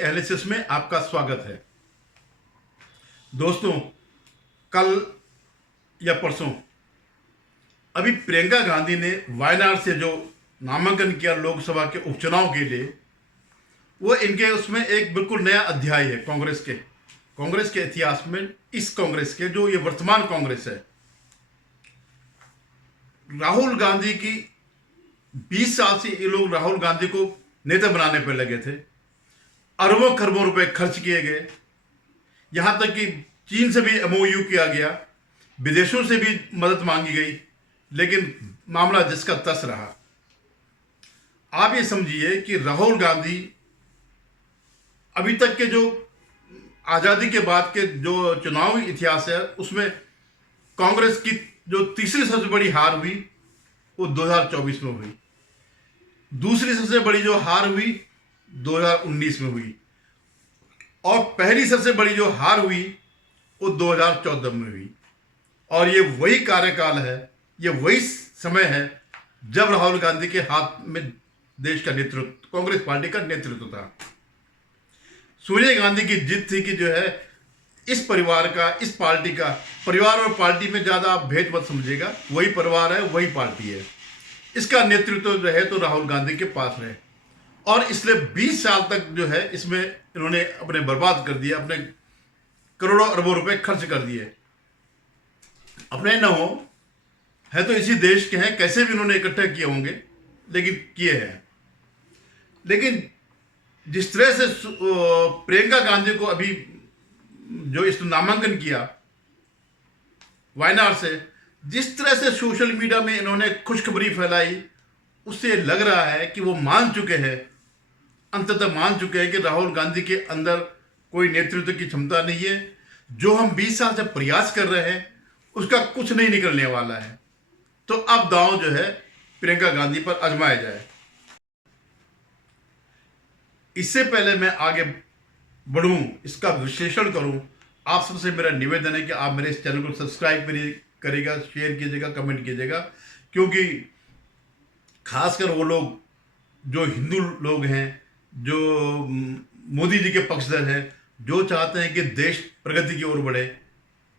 Analysis में आपका स्वागत है। दोस्तों, कल या परसों अभी प्रियंका गांधी ने वायनाड से जो नामांकन किया लोकसभा के उपचुनाव के लिए, वो इनके उसमें एक बिल्कुल नया अध्याय है कांग्रेस के इतिहास में। इस कांग्रेस के जो ये वर्तमान कांग्रेस है, राहुल गांधी की 20 साल से ये लोग राहुल गांधी को नेता बनाने पर लगे थे। अरबों खरबों रुपए खर्च किए गए, यहां तक कि चीन से भी एमओयू किया गया, विदेशों से भी मदद मांगी गई, लेकिन मामला जिसका तस रहा। आप ये समझिए कि राहुल गांधी अभी तक के जो आजादी के बाद के जो चुनावी इतिहास है, उसमें कांग्रेस की जो तीसरी सबसे बड़ी हार हुई वो 2024 में हुई। दूसरी सबसे बड़ी जो हार हुई 2019 में हुई, और पहली सबसे बड़ी जो हार हुई वो 2014 में हुई। और ये वही कार्यकाल है, ये वही समय है जब राहुल गांधी के हाथ में देश का नेतृत्व, कांग्रेस पार्टी का नेतृत्व था। सोनिया गांधी की जिद थी कि जो है इस परिवार का, इस पार्टी का, परिवार और पार्टी में ज्यादा आप भेद मत समझिएगा, वही परिवार है, वही पार्टी है, इसका नेतृत्व रहे तो राहुल गांधी के पास रहे। और इसलिए 20 साल तक जो है इसमें इन्होंने अपने बर्बाद कर दिया, अपने करोड़ों अरबों रुपए खर्च कर दिए। अपने न हो है तो इसी देश के हैं, कैसे भी इन्होंने इकट्ठे किए होंगे, लेकिन किए हैं। लेकिन जिस तरह से प्रियंका गांधी को अभी जो इस नामांकन किया वायनाड से, जिस तरह से सोशल मीडिया में इन्होंने खुशखबरी फैलाई, उससे लग रहा है कि वो मान चुके हैं, अंततः मान चुके हैं कि राहुल गांधी के अंदर कोई नेतृत्व की क्षमता नहीं है। जो हम 20 साल से प्रयास कर रहे हैं उसका कुछ नहीं निकलने वाला है। तो अब दांव जो है प्रियंका गांधी पर आजमाया जाए। इससे पहले मैं आगे बढ़ूं, इसका विश्लेषण करूं, आप सबसे मेरा निवेदन है कि आप मेरे इस चैनल को सब्सक्राइब करिएगा, शेयर कीजिएगा, कमेंट कीजिएगा, क्योंकि खासकर वो लोग जो हिंदू लोग हैं, जो मोदी जी के पक्षधर हैं, जो चाहते हैं कि देश प्रगति की ओर बढ़े,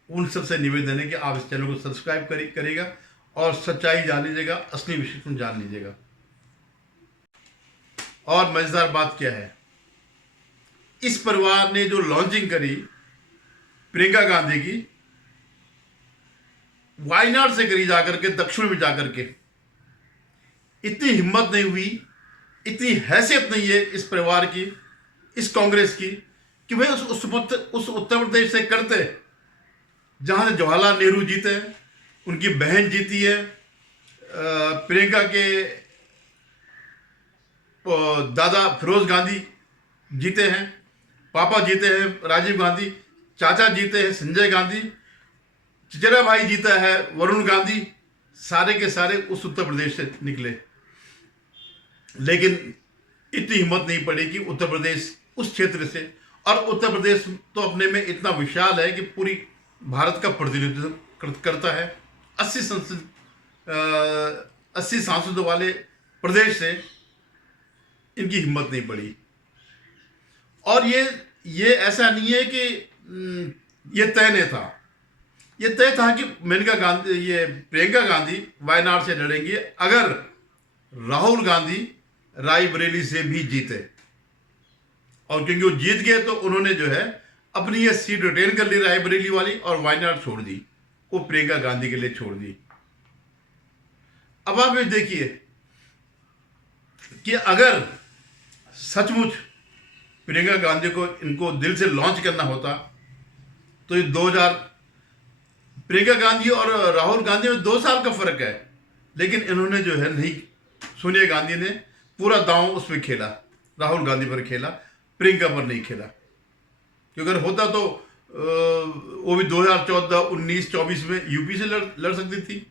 उन सबसे निवेदन है कि आप इस चैनल को सब्सक्राइब करिएगा और सच्चाई जान लीजिएगा, असली विषय जान लीजिएगा। और मजेदार बात क्या है, इस परिवार ने जो लॉन्चिंग करी प्रियंका गांधी की, वायनाड से करी जाकर के, दक्षिण में जाकर के, इतनी हिम्मत नहीं हुई, इतनी हैसियत नहीं है इस परिवार की, इस कांग्रेस की, कि भाई उस उत्तर प्रदेश से करते जहां से जवाहरलाल नेहरू जीते हैं, उनकी बहन जीती है, प्रियंका के दादा फिरोज गांधी जीते हैं, पापा जीते हैं राजीव गांधी, चाचा जीते हैं संजय गांधी, चचेरा भाई जीता है वरुण गांधी, सारे के सारे उस उत्तर प्रदेश से निकले। लेकिन इतनी हिम्मत नहीं पड़ी कि उत्तर प्रदेश उस क्षेत्र से, और उत्तर प्रदेश तो अपने में इतना विशाल है कि पूरी भारत का प्रतिनिधित्व करता है। 80 सांसदों वाले प्रदेश से इनकी हिम्मत नहीं पड़ी। और ये ऐसा नहीं है कि ये तय नहीं था, ये तय था कि प्रियंका गांधी वायनाड से लड़ेंगी अगर राहुल गांधी रायबरेली से भी जीते। और क्योंकि वो जीत गए तो उन्होंने जो है अपनी ये सीट रिटेन कर ली रायबरेली वाली, और वायनाड छोड़ दी, वो प्रियंका गांधी के लिए छोड़ दी। अब आप ये देखिए कि अगर सचमुच प्रियंका गांधी को इनको दिल से लॉन्च करना होता तो ये प्रियंका गांधी और राहुल गांधी में 2 साल का फर्क है, लेकिन इन्होंने जो है नहीं, सोनिया गांधी ने पूरा दांव उसमें खेला, राहुल गांधी पर खेला, प्रियंका पर नहीं खेला। क्योंकि अगर होता तो वो भी 2014, 19, 24 में यूपी से लड़ सकती थी।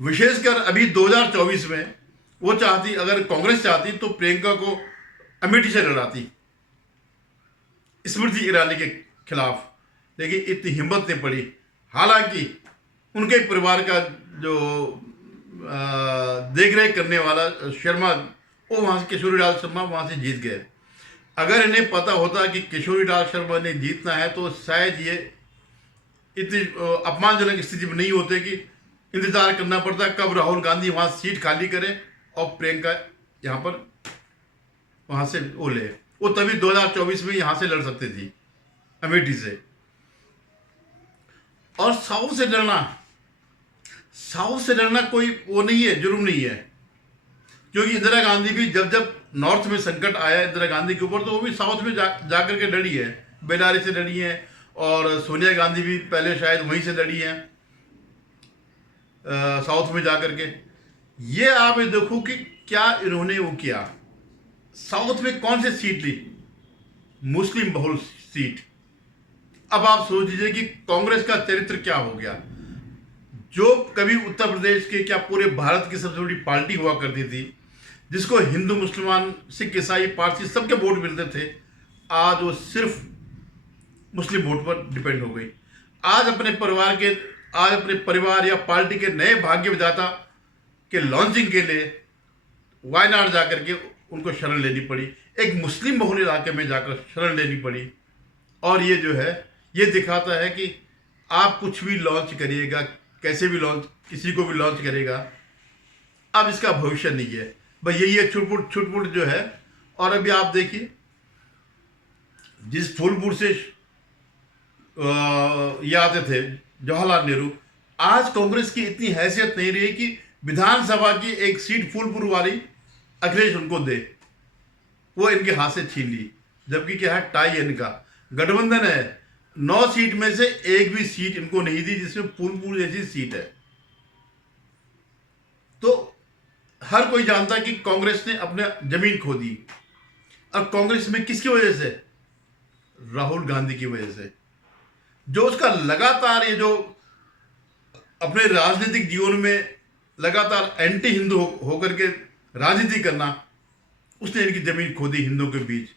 विशेषकर अभी 2024 में वो चाहती, अगर कांग्रेस चाहती तो प्रियंका को अमेठी से लड़ाती, स्मृति ईरानी के खिलाफ, लेकिन इतनी हिम्मत नहीं पड़ी। हालांकि उनके परिवार का जो देख रेख करने वाला शर्मा, वो वहां से, किशोरीलाल शर्मा वहां से जीत गए। अगर इन्हें पता होता कि किशोरीलाल शर्मा ने जीतना है तो शायद ये इतनी अपमानजनक स्थिति में नहीं होते कि इंतजार करना पड़ता कब राहुल गांधी वहां सीट खाली करे और प्रियंका यहाँ पर वहां से वो ले। वो तभी 2024 में यहां से लड़ सकती थी अमेठी से। और साउथ से लड़ना कोई वो नहीं है, जुर्म नहीं है, क्योंकि इंदिरा गांधी भी जब जब नॉर्थ में संकट आया इंदिरा गांधी के ऊपर तो वो भी साउथ में जाकर के लड़ी है, बेलारी से लड़ी है, और सोनिया गांधी भी पहले शायद वहीं से लड़ी है साउथ में जाकर के। ये आप देखो कि क्या इन्होंने वो किया। साउथ में कौन सी सीट ली? मुस्लिम बहुल सीट। अब आप सोच लीजिए कि कांग्रेस का चरित्र क्या हो गया। जो कभी उत्तर प्रदेश के क्या पूरे भारत की सबसे बड़ी पार्टी हुआ करती थी, जिसको हिंदू मुसलमान सिख ईसाई पारसी सबके वोट मिलते थे, आज वो सिर्फ मुस्लिम वोट पर डिपेंड हो गई। आज अपने परिवार या पार्टी के नए भाग्य विधाता के लॉन्चिंग के लिए वायनाड जाकर के उनको शरण लेनी पड़ी, एक मुस्लिम बहुल इलाके में जाकर शरण लेनी पड़ी। और ये जो है ये दिखाता है कि आप कुछ भी लॉन्च करिएगा, कैसे भी लॉन्च, किसी को भी लॉन्च करेगा, अब इसका भविष्य नहीं है भाई। यही है छुटपुट जो है। और अभी आप देखिए जिस फूलपुर से ये आते थे जवाहरलाल नेहरू, आज कांग्रेस की इतनी हैसियत नहीं रही कि विधानसभा की एक सीट फूलपुर वाली अखिलेश उनको दे, वो इनके हाथ से छीन ली। जबकि क्या है, टाई इनका गठबंधन है, 9 सीट में से एक भी सीट इनको नहीं दी जिसमें फूलपुर जैसी सीट है। तो हर कोई जानता है कि कांग्रेस ने अपने जमीन खो दी। और कांग्रेस में किसकी वजह से? राहुल गांधी की वजह से, जो उसका लगातार ये जो अपने राजनीतिक जीवन में लगातार एंटी हिंदू होकर के राजनीति करना, उसने इनकी जमीन खो दी हिंदुओं के बीच।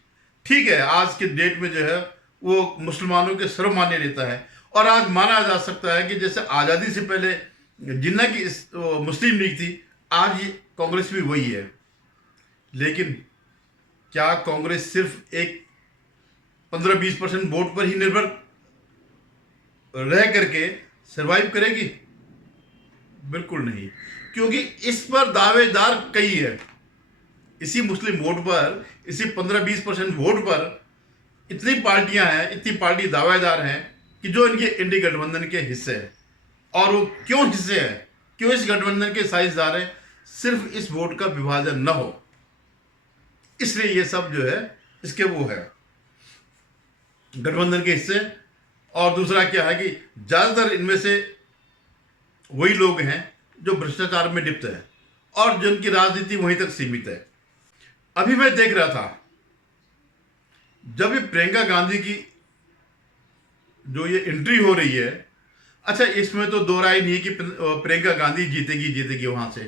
ठीक है, आज के डेट में जो है वो मुसलमानों के सर्वमान्य नेता है। और आज माना जा सकता है कि जैसे आज़ादी से पहले जिन्ना की मुस्लिम लीग थी, आज ये कांग्रेस भी वही है। लेकिन क्या कांग्रेस सिर्फ एक 15-20% वोट पर ही निर्भर रह करके सरवाइव करेगी? बिल्कुल नहीं, क्योंकि इस पर दावेदार कई है। इसी मुस्लिम वोट पर, इसी 15-20% वोट पर इतनी पार्टियां हैं, इतनी पार्टी दावेदार हैं कि जो इनके इंडी गठबंधन के हिस्से हैं। और वो क्यों हिस्से हैं, क्यों इस गठबंधन के साझेदार हैं? सिर्फ इस वोट का विभाजन न हो, इसलिए ये सब जो है इसके वो है गठबंधन के हिस्से। और दूसरा क्या है कि ज़्यादातर इनमें से वही लोग हैं जो भ्रष्टाचार में लिप्त हैं और जिनकी राजनीति वहीं तक सीमित है। अभी मैं देख रहा था जब ये प्रियंका गांधी की जो ये एंट्री हो रही है, अच्छा इसमें तो दो राय नहीं है कि प्रियंका गांधी जीतेगी वहां से,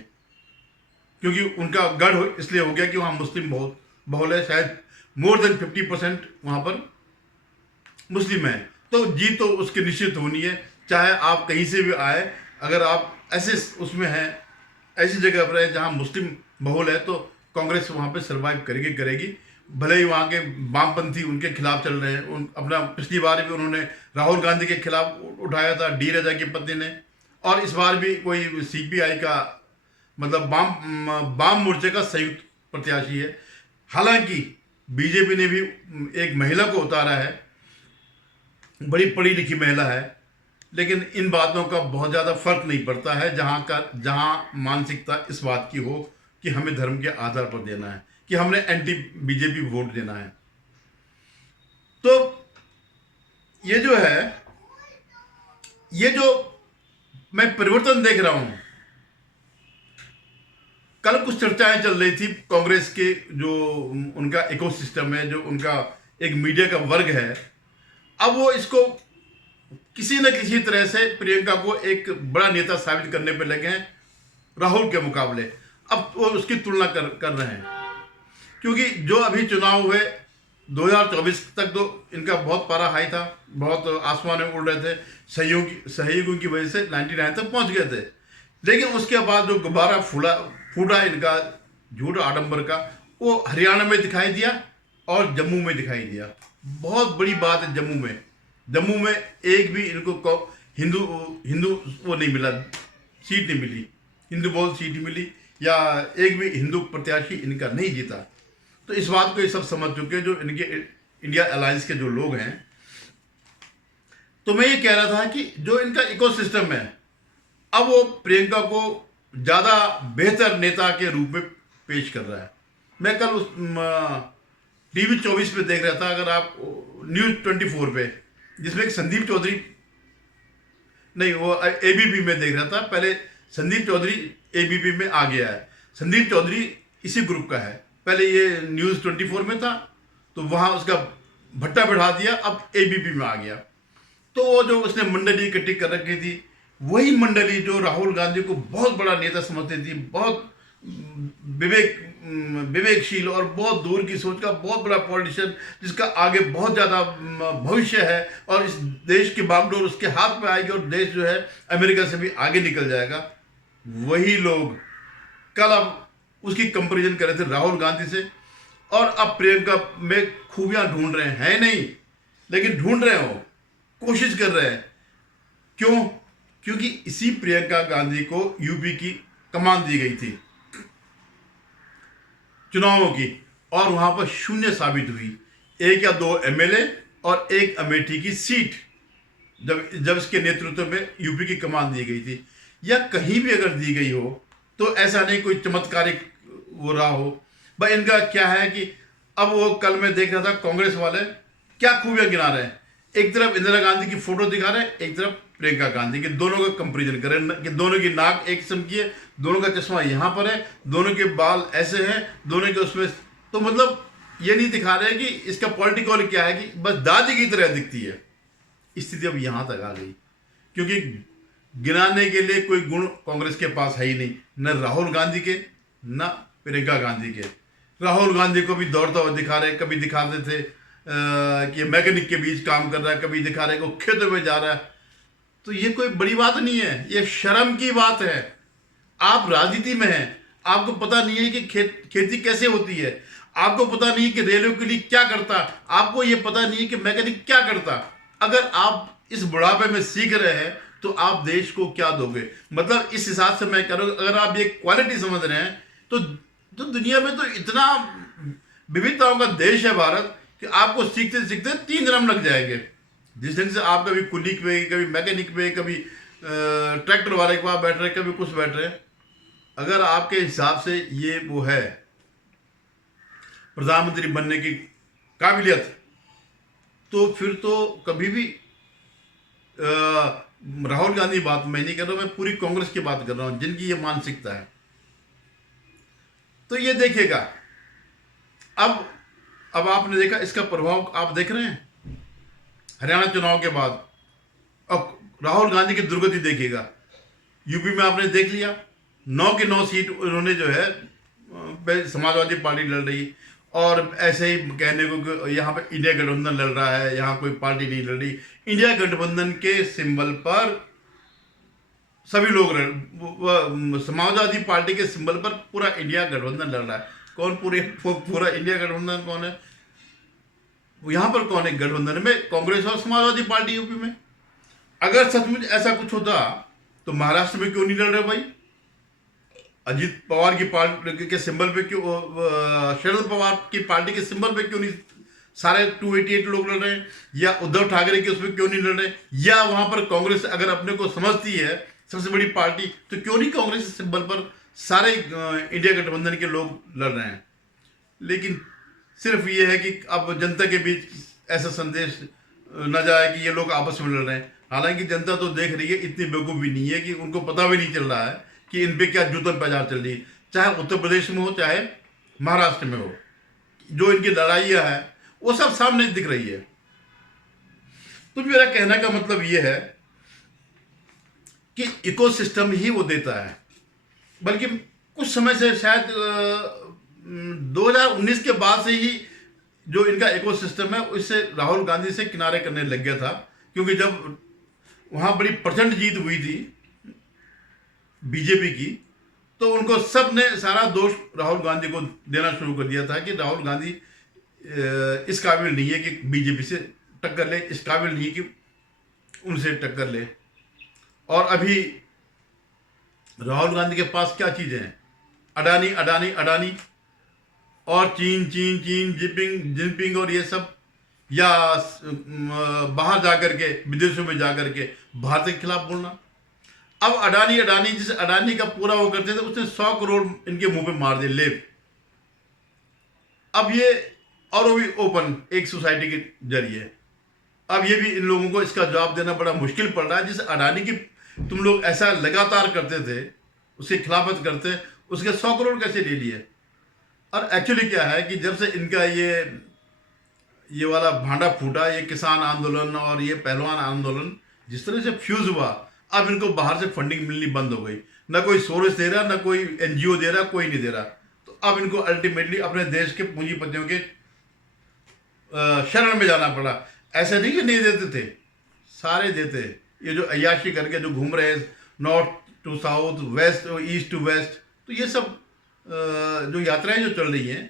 क्योंकि उनका गढ़ इसलिए हो गया कि वहां मुस्लिम बहुल है, शायद मोर देन 50% वहां पर मुस्लिम है। तो जीत तो उसकी निश्चित होनी है, चाहे आप कहीं से भी आए। अगर आप ऐसे उसमें हैं, ऐसी जगह पर है जहां मुस्लिम बहुल है, तो कांग्रेस वहां पे सरवाइव करेगी। भले ही वहाँ के वामपंथी उनके खिलाफ चल रहे हैं। अपना पिछली बार भी उन्होंने राहुल गांधी के खिलाफ उठाया था, डी राजा की पत्नी ने, और इस बार भी कोई CPI का मतलब वाम मोर्चे का संयुक्त प्रत्याशी है। हालांकि बीजेपी ने भी एक महिला को उतारा है, बड़ी पढ़ी लिखी महिला है, लेकिन इन बातों का बहुत ज़्यादा फर्क नहीं पड़ता है जहाँ मानसिकता इस बात की हो कि हमें धर्म के आधार पर देना है, कि हमने एंटी बीजेपी वोट देना है। तो ये जो है, ये जो मैं परिवर्तन देख रहा हूं, कल कुछ चर्चाएं चल रही थी कांग्रेस के जो उनका इकोसिस्टम है, जो उनका एक मीडिया का वर्ग है, अब वो इसको किसी न किसी तरह से प्रियंका को एक बड़ा नेता साबित करने पे लगे हैं राहुल के मुकाबले। अब वो उसकी तुलना कर रहे हैं, क्योंकि जो अभी चुनाव हुए 2024 तक तो इनका बहुत पारा हाई था, बहुत आसमान में उड़ रहे थे, सहयोगियों की वजह से 99 तक पहुंच गए थे। लेकिन उसके बाद जो गुब्बारा फूटा इनका झूठ आडंबर का, वो हरियाणा में दिखाई दिया और जम्मू में दिखाई दिया। बहुत बड़ी बात है। जम्मू में एक भी इनको हिंदू हिंदू वो नहीं मिला, सीट नहीं मिली, हिंदू बहुत सीट नहीं मिली, या एक भी हिंदू प्रत्याशी इनका नहीं जीता। तो इस बात को ये सब समझ चुके हैं जो इनके इंडिया अलायंस के जो लोग हैं। तो मैं ये कह रहा था कि जो इनका इकोसिस्टम है, अब वो प्रियंका को ज़्यादा बेहतर नेता के रूप में पेश कर रहा है। मैं कल उस टीवी 24 पे देख रहा था, अगर आप न्यूज़ 24 पे, जिसमें एक संदीप चौधरी, नहीं वो एबीपी में देख रहा था, पहले संदीप चौधरी एबीपी में आ गया है। संदीप चौधरी इसी ग्रुप का है, पहले ये न्यूज़ 24 में था तो वहाँ उसका भट्टा बढ़ा दिया, अब एबीपी में आ गया। तो वो जो उसने मंडली इकट्ठी कर रखी थी, वही मंडली जो राहुल गांधी को बहुत बड़ा नेता समझती थी, बहुत विवेकशील और बहुत दूर की सोच का बहुत बड़ा पॉलिटिशियन, जिसका आगे बहुत ज़्यादा भविष्य है और इस देश की बागडोर उसके हाथ में आएगी और देश जो है अमेरिका से भी आगे निकल जाएगा। वही लोग कल अब उसकी कंपैरिजन कर रहे थे राहुल गांधी से, और अब प्रियंका में खूबियां ढूंढ रहे हैं नहीं, लेकिन ढूंढ रहे हो, कोशिश कर रहे हैं। क्यों? क्योंकि इसी प्रियंका गांधी को यूपी की कमान दी गई थी चुनावों की, और वहां पर शून्य साबित हुई। 1 या 2 एमएलए और 1 अमेठी की सीट जब इसके नेतृत्व में यूपी की कमान दी गई थी, या कहीं भी अगर दी गई हो तो ऐसा नहीं कोई चमत्कारिक हो रहा हो। भाई इनका क्या है कि अब वो कल मैं देख रहा था, कांग्रेस वाले क्या खूबियां गिना रहे हैं। एक तरफ इंदिरा गांधी की फोटो दिखा रहे हैं, एक तरफ प्रियंका गांधी की, दोनों का कंपैरिजन करें कि दोनों की नाक एक किस्म की है, दोनों का चश्मा यहाँ पर है, दोनों के बाल ऐसे हैं, दोनों के उसमें, तो मतलब ये नहीं दिखा रहे कि इसका पॉलिटिकल क्या है कि बस दादी की तरह दिखती है। स्थिति अब यहाँ तक आ गई, क्योंकि गिनाने के लिए कोई गुण कांग्रेस के पास है ही नहीं, न राहुल गांधी के न प्रियंका गांधी के। राहुल गांधी को भी दौड़ता हुआ दिखा रहे, कभी दिखाते थे कि मैकेनिक के बीच काम कर रहा है, कभी दिखा रहे को खेतों में जा रहा है। तो ये कोई बड़ी बात नहीं है, ये शर्म की बात है। आप राजनीति में हैं, आपको पता नहीं है कि खेती कैसे होती है, आपको पता नहीं है कि रेलवे के लिए क्या करता, आपको ये पता नहीं है कि मैकेनिक क्या करता। अगर आप इस बुढ़ापे में सीख रहे हैं तो आप देश को क्या दोगे? मतलब इस हिसाब से मैं कह रहा हूँ, अगर आप ये क्वालिटी समझ रहे हैं तो दुनिया में तो इतना विविधताओं का देश है भारत कि आपको सीखते सीखते 3 जन्म लग जाएंगे। जिस ढंग से आप कभी कुली पे, कभी मैकेनिक पे, कभी ट्रैक्टर वाले के पास बैठ रहे, कभी कुछ बैठ रहे, अगर आपके हिसाब से ये वो है प्रधानमंत्री बनने की काबिलियत, तो फिर तो कभी भी राहुल गांधी बात मैं नहीं कर रहा हूं, मैं पूरी कांग्रेस की बात कर रहा हूं जिनकी ये मानसिकता है। तो ये देखिएगा, अब आपने देखा इसका प्रभाव, आप देख रहे हैं हरियाणा चुनाव के बाद। अब राहुल गांधी की दुर्गति देखिएगा, यूपी में आपने देख लिया 9 की 9 सीट उन्होंने जो है समाजवादी पार्टी लड़ रही, और ऐसे ही कहने को कि यहाँ पे इंडिया गठबंधन लड़ रहा है, यहाँ कोई पार्टी नहीं लड़ रही। इंडिया गठबंधन के सिंबल पर सभी लोग समाजवादी पार्टी के सिंबल पर पूरा इंडिया गठबंधन लड़ रहा है। कौन पूरा इंडिया गठबंधन कौन है? यहाँ पर कौन है गठबंधन में? कांग्रेस और समाजवादी पार्टी यूपी में। अगर सचमुच ऐसा कुछ होता तो महाराष्ट्र में क्यों नहीं लड़ रहे भाई? अजीत पवार की पार्टी के सिंबल पे क्यों, शरद पवार की पार्टी के सिंबल पे क्यों नहीं सारे 288 लोग लड़ रहे हैं? या उद्धव ठाकरे के उसमें क्यों नहीं लड़ रहे? या वहां पर कांग्रेस अगर अपने को समझती है सबसे बड़ी पार्टी, तो क्यों नहीं कांग्रेस के सिंबल पर सारे इंडिया गठबंधन के लोग लड़ रहे हैं? लेकिन सिर्फ ये है कि अब जनता के बीच ऐसा संदेश न जाए कि ये लोग आपस में लड़ रहे हैं। हालांकि जनता तो देख रही है, इतनी बेवकूफ़ भी नहीं है कि उनको पता भी नहीं चल रहा है कि इन पे क्या जूतन बाजार चल रही है, चाहे उत्तर प्रदेश में हो चाहे महाराष्ट्र में हो। जो इनकी लड़ाइयाँ हैं वो सब सामने दिख रही है। तो मेरा कहने का मतलब ये है कि इकोसिस्टम ही वो देता है। बल्कि कुछ समय से शायद 2019 के बाद से ही जो इनका इकोसिस्टम है उससे राहुल गांधी से किनारे करने लग गया था, क्योंकि जब वहाँ बड़ी प्रचंड जीत हुई थी बीजेपी की, तो उनको सब ने सारा दोष राहुल गांधी को देना शुरू कर दिया था कि राहुल गांधी इस काबिल नहीं है कि बीजेपी से टक्कर ले, इस काबिल नहीं है कि उनसे टक्कर ले। और अभी राहुल गांधी के पास क्या चीज़ें हैं? अडानी अडानी अडानी, और चीन चीन चीन, जिनपिंग जिनपिंग, और ये सब, या बाहर जाकर के, विदेशों में जाकर के भारत के खिलाफ बोलना। अब अडानी अडानी, जिस अडानी का पूरा वो करते थे, उसने 100 करोड़ इनके मुंह पे मार दिए, लेप। अब ये, और वो भी ओपन, एक सोसाइटी के जरिए। अब ये भी इन लोगों को इसका जवाब देना बड़ा मुश्किल पड़ रहा है। जिस अडानी की तुम लोग ऐसा लगातार करते थे, उसकी खिलाफत करते, उसके 100 करोड़ कैसे ले लिए? और एक्चुअली क्या है कि जब से इनका ये वाला भांडा फूटा, ये किसान आंदोलन और ये पहलवान आंदोलन जिस तरह से फ्यूज हुआ, अब इनको बाहर से फंडिंग मिलनी बंद हो गई। ना कोई सोर्स दे रहा, ना कोई एनजीओ दे रहा, कोई नहीं दे रहा। तो अब इनको अल्टीमेटली अपने देश के पूंजीपतियों के शरण में जाना पड़ा। ऐसा नहीं कि नहीं देते थे, सारे देते। ये जो अय्याशी करके जो घूम रहे हैं, north to south, west east to west, तो ये सब जो यात्राएं जो चल रही हैं,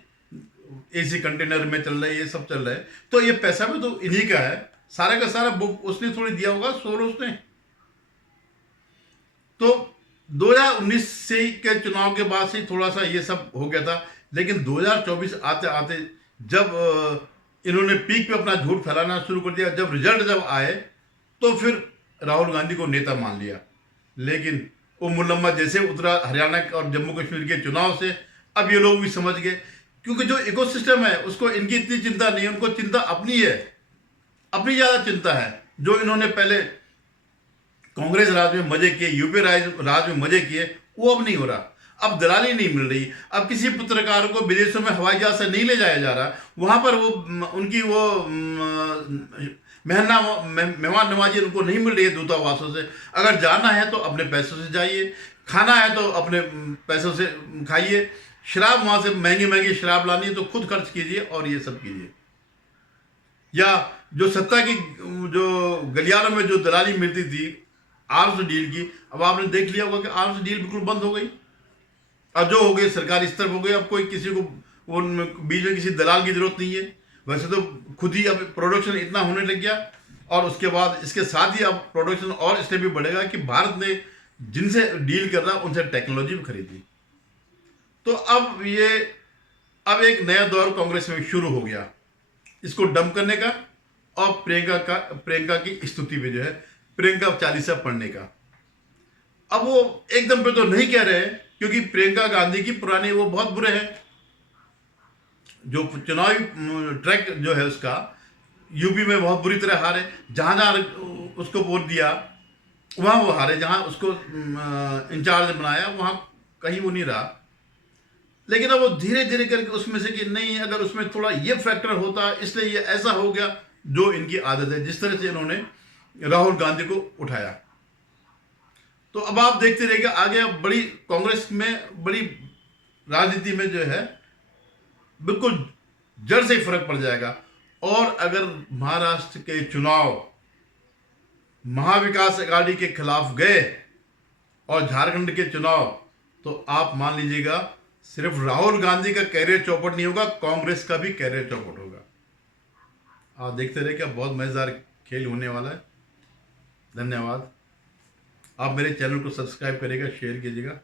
एसी कंटेनर में चल रहा है, ये सब चल रहा है, तो ये पैसा भी तो इन्हीं का है। सारा का सारा बुक उसने थोड़ी दिया होगा, सोरोस ने। तो 2019 से के चुनाव के बाद से थोड़ा सा ये सब हो गया था, लेकिन 2024 आते आते जब इन्होंने पीक पे अपना झूठ फैलाना शुरू कर दिया, जब रिजल्ट जब आए, तो फिर राहुल गांधी को नेता मान लिया। लेकिन वो मुलम्मा जैसे उतरा हरियाणा और जम्मू कश्मीर के चुनाव से, अब ये लोग भी समझ गए, क्योंकि जो इकोसिस्टम है उसको इनकी इतनी चिंता नहीं है, उनको चिंता अपनी है, अपनी ज़्यादा चिंता है। जो इन्होंने पहले कांग्रेस राज में मजे किए, यूपी राज में मजे किए, वो अब नहीं हो रहा। अब दलाली नहीं मिल रही। अब किसी पत्रकार को विदेशों में हवाई जहाज से नहीं ले जाया जा रहा, वहां पर वो उनकी वो मेहमान नवाजी उनको नहीं मिल रही है दूतावासों से। अगर जाना है तो अपने पैसों से जाइए, खाना है तो अपने पैसों से खाइए, शराब वहां से महंगी महंगी शराब लानी है तो खुद खर्च कीजिए और ये सब कीजिए। या जो सत्ता की जो गलियारों में जो दलाली मिलती थी आर्म्स डील की, अब आपने देख लिया होगा कि आर्म्स डील बिल्कुल बंद हो गई। अब जो हो गई सरकारी स्तर हो गई, अब कोई किसी को वो बीच में किसी दलाल की जरूरत नहीं है। वैसे तो खुद ही अब प्रोडक्शन इतना होने लग गया, और उसके बाद इसके साथ ही अब प्रोडक्शन और इसलिए भी बढ़ेगा कि भारत ने जिनसे डील कर रहा उनसे टेक्नोलॉजी भी खरीदी। तो अब एक नया दौर कांग्रेस में शुरू हो गया, इसको डंप करने का, और प्रियंका की स्तुति पे जो है प्रियंका चालीसा पढ़ने का। अब वो एकदम पे तो नहीं कह रहे, क्योंकि प्रियंका गांधी की पुरानी वो बहुत बुरे हैं। जो चुनावी ट्रैक जो है उसका, यूपी में बहुत बुरी तरह हारे। जहां जहां उसको वोट दिया वहां वो हारे, जहां उसको इंचार्ज बनाया वहां कहीं वो नहीं रहा। लेकिन अब वो धीरे धीरे करके उसमें से कि नहीं, अगर उसमें थोड़ा ये फैक्टर होता इसलिए ये ऐसा हो गया, जो इनकी आदत है, जिस तरह से इन्होंने राहुल गांधी को उठाया। तो अब आप देखते रहिएगा आगे बड़ी कांग्रेस में, बड़ी राजनीति में जो है बिल्कुल जड़ से फर्क पड़ जाएगा। और अगर महाराष्ट्र के चुनाव महाविकास अघाड़ी के खिलाफ गए और झारखंड के चुनाव, तो आप मान लीजिएगा सिर्फ राहुल गांधी का कैरियर चौपट नहीं होगा, कांग्रेस का भी कैरियर चौपट होगा। आप देखते रहे कि बहुत मजेदार खेल होने वाला है। धन्यवाद। आप मेरे चैनल को सब्सक्राइब करिएगा, शेयर कीजिएगा।